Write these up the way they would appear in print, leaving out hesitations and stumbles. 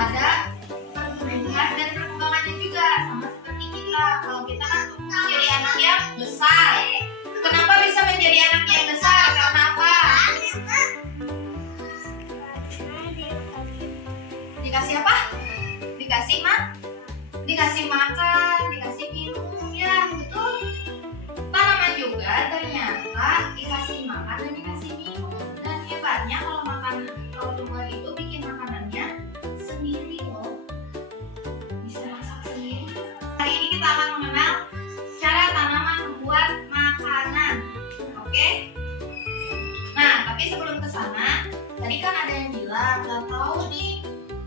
ada pertumbuhan dan perkembangannya juga, sama seperti kita. Kalau kita kan menjadi anak yang besar. Kenapa bisa menjadi anak yang besar? Karena apa? Dikasih apa? Dikasih makan, dikasih minum, ya betul. Tanaman juga ternyata dikasih makan dan dikasih minum. Dan hebatnya kalau tumbuhan itu bikin makanannya sendiri loh. Bisa masak sendiri. Hari ini kita akan mengenal cara tanaman membuat makanan. Oke? Nah, tapi sebelum ke sana, tadi kan ada yang bilang nggak tahu nih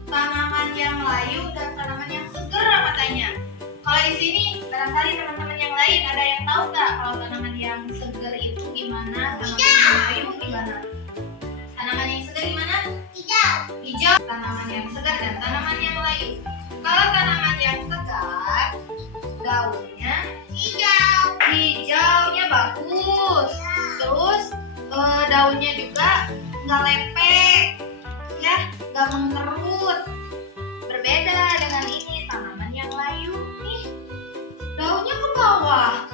tanaman yang layu dan tanaman yang seger katanya. Kalau di sini barangkali teman-teman yang lain ada yang tahu nggak kalau tanaman yang seger itu gimana? Tanaman yang layu gimana? Tanaman yang segar gimana? Hijau. Tanaman yang segar dan tanaman yang layu. Kalau tanaman yang segar, daunnya hijaunya bagus. Terus daunnya juga nggak lepek, ya, nggak mengkerut. Berbeda dengan ini tanaman yang layu nih, daunnya ke bawah,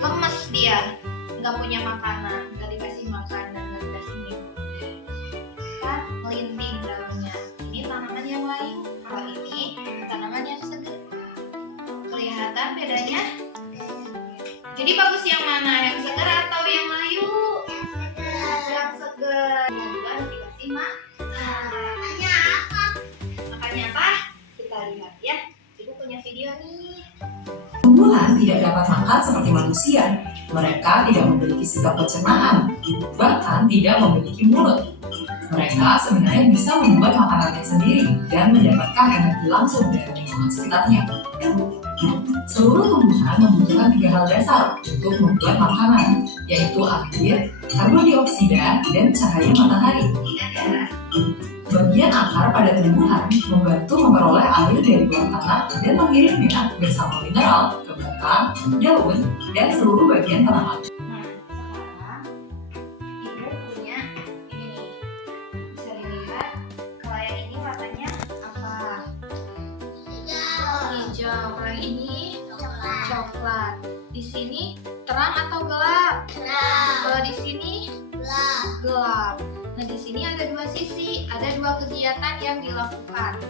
lemes dia, nggak punya makanan, nggak dikasih makan dan nggak dikasih minum, kan melinting daunnya. Ini tanaman yang layu, kalau ini tanaman yang segar. Kelihatan bedanya? Jadi bagus yang mana? Yang segar atau yang layu? Yang segar. Dua dikasih makan. Makannya apa? Kita lihat ya. Ibu punya video nih. Tumbuhan tidak dapat makan seperti manusia. Mereka tidak memiliki sistem pencernaan, bahkan tidak memiliki mulut. Mereka sebenarnya bisa membuat makanannya sendiri dan mendapatkan energi langsung dari lingkungan sekitarnya. Seluruh tumbuhan membutuhkan 3 hal dasar untuk membuat makanan, yaitu air, karbon dioksida, dan cahaya matahari. Bagian akar pada tumbuhan membantu memperoleh air dari bawah tanah dan mengirimnya bersama mineral ke batang, daun, dan seluruh bagian tanaman. Nah, sekarang ibu punya ini nih. Bisa dilihat kalau yang ini warnanya apa? Hijau. Kalau yang ini coklat. Di sini terang atau gelap? Kalau di sini gelap. Nah, di sini ada 2 sisi, ada 2 kegiatan yang dilakukan.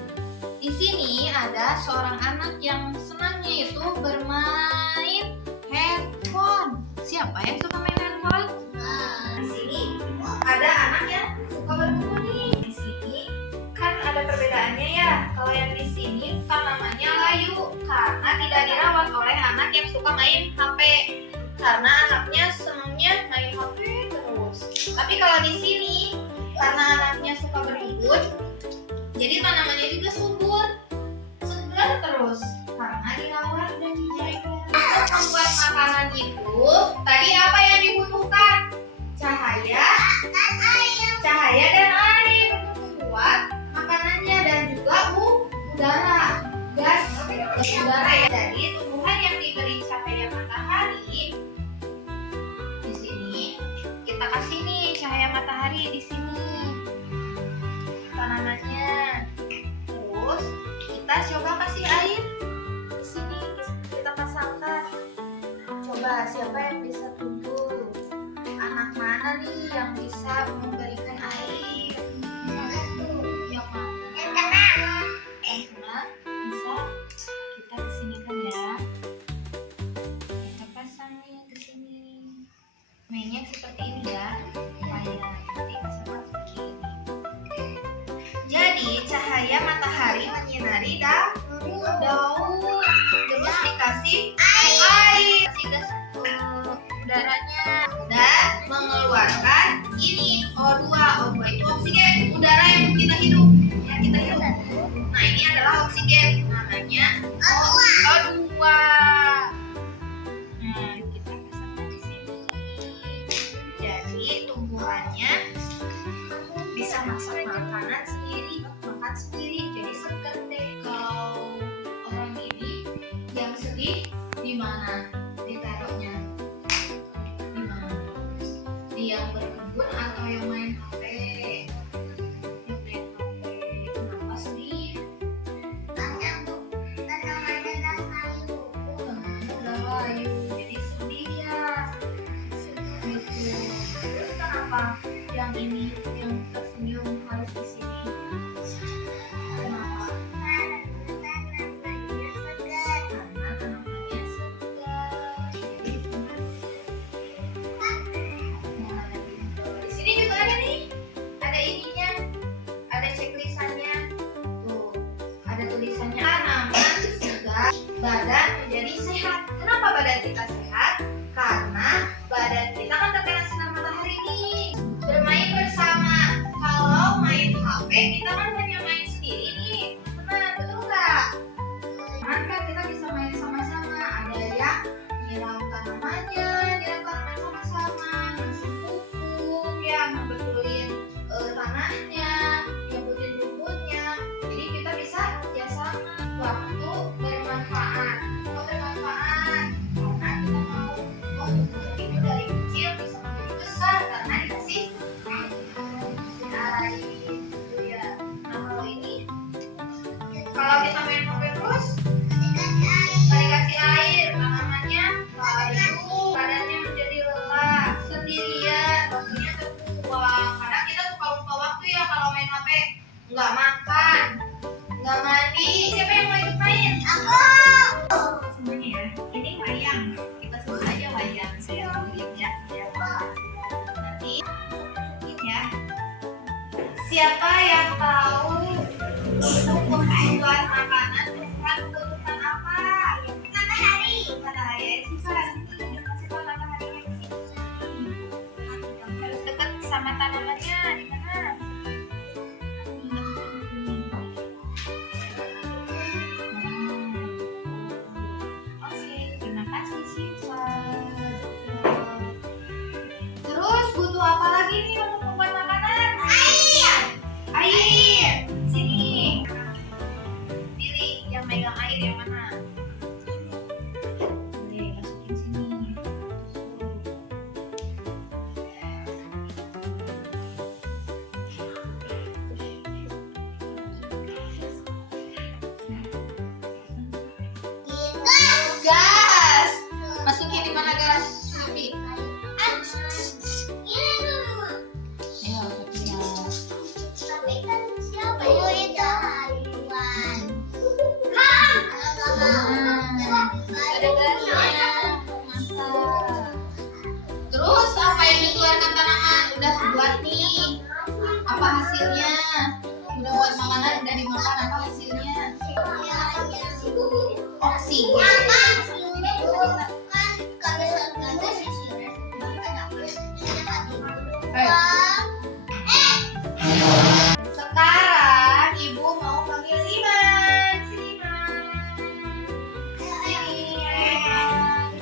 Di sini ada seorang anak yang senangnya itu bermain handphone. Siapa yang suka main handphone? Di sini ada anak yang suka berkebun nih. Di sini kan ada perbedaannya ya. Kalau yang di sini tanamannya layu karena tidak dirawat oleh anak yang suka main HP. Karena anaknya senangnya main HP terus. Tapi kalau di sini karena anaknya suka berkebun, jadi tanamannya juga subur, segar terus karena dirawat dan dijaga. Untuk membuat makanan itu, tadi apa yang dibutuhkan? Cahaya dan air untuk membuat makanannya dan juga udara, gas udara ya. Jadi tumbuhan yang diberi cahaya matahari di sini kita kasih nih cahaya matahari di sini tanamannya. Terus kita coba kasih air di sini, kita pasangkan. Coba siapa yang bisa tunjuk? Anak mana nih yang bisa memberikan air? Yang mana? Bisa kita kesinikan ya. Kita pasang nih ke sini. Mainnya seperti ini ya. Nanti pasang seperti ini. Jadi cahaya matahari menyinari daun. Terus dikasih air, kasih gas udaranya dan mengeluarkan ini O2. O2 itu oksigen, udara yang kita hidup. Nah, ini adalah oksigen, namanya O2. Nah, kita pasangkan di sini. Jadi tumbuhannya bisa masak makanan sendiri, makan sendiri, jadi seger deh. Kalau orang ini yang sedih di mana ditaruhnya? Di mana? Dia berkebun atau yang main HP? Yang main HP. Kenapa badan menjadi sehat. Kenapa badan kita sehat? Karena badan kita kan terkena sinar matahari nih. Bermain bersama. Kalau main HP kita kan hanya main sendiri nih. Benar, betul nggak? Kan kita bisa main sama-sama. Ada yang nyiram tanamannya, nyiram tanaman sama-sama, ngasih pupuk, yang ngebetulin tanahnya, nyebutin rumputnya. Jadi kita bisa kerjasama. Waktu bermanfaat. Kok bermanfaat? Karena kita mau itu dari kecil bisa menjadi besar karena dikasih air. Gitu ya. Nah kalau ini, kalau kita main HP terus, nggak dikasih air, tanamannya layu, badannya menjadi lelah, sendirian, waktunya terbuang. Karena kita suka lupa waktu ya kalau main HP, nggak makan, nggak mandi. Siapa yang mau ikut main? Aku. Semuanya ya. Ini wayang. Kita sebut aja wayang. Saya beliin ya. Nanti ini ya. Siapa yang tahu untuk kebutuhan makanan bukan kebutuhan apa? Matahari. Matahari. Susah. Kasih tahu mataharinya di sini. Harus dekat sama tanamannya. Di mana? Oke, terima kasih siswa. Terus butuh apa lagi nih untuk membuat makanan? Air. Air. Sini. Pilih yang megang air yang mana? Boleh masukin sini. Gas. Masukin di mana gas? Api. Ayo, apinya. Ada gasnya. Masak. Terus apa yang dikeluarkan tanaman? Udah buat nih. Apa hasilnya? Udah buat makanan, udah dimakan. Apa hasilnya? Oksigen. Sekarang ibu mau panggil Iman. Sini Iman. Sini Iman.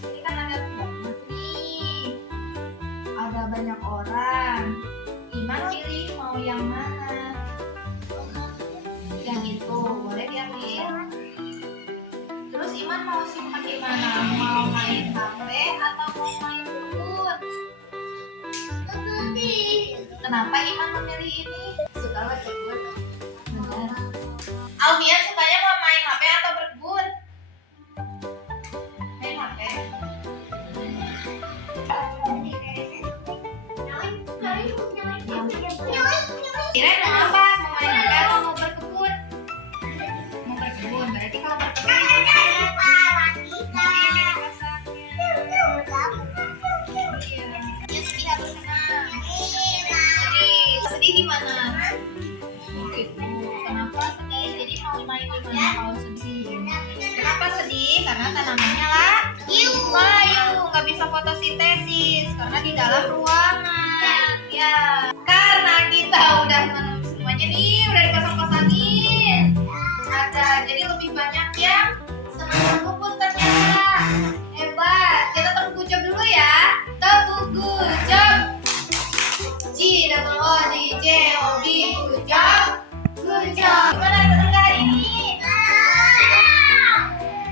Sini kan ada banyak nih. Ada banyak orang. Iman pilih mau yang mana? Yang itu boleh diambil. Terus Iman mau simpan di mana? Mau main HP atau mau main kebun? Kenapa Iman memilih ini? Suka berkebun. Benar. Alfian sukanya mau main HP atau berkebun? Main HP. Kira mau apa? Mau main HP atau mau berkebun? Mau berkebun. Berarti kalau berkebun sedih gimana? Gitu. Kenapa sedih? Jadi mau main gimana kalau sedih? Kenapa sedih? Karena tanamannya layu, nggak bisa fotosintesis karena di dalam ruangan. Ya, karena kita udah menanam semuanya nih, udah dipasang-pasangin. Ada, jadi lebih banyak yang senang kumpul ternyata. Hebat. Kita tepuk gucap dulu ya. Tepuk gucap. G double O D J O B gucap. Gucap. Gimana senang hari ini?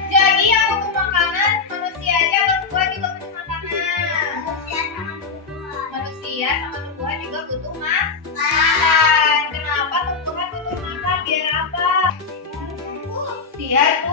Jadi yang butuh makanan manusia aja, tumbuhan juga butuh makanan. Manusia sama tumbuhan juga butuh makan. Kenapa tumbuhan butuh makan? Biar apa? Biar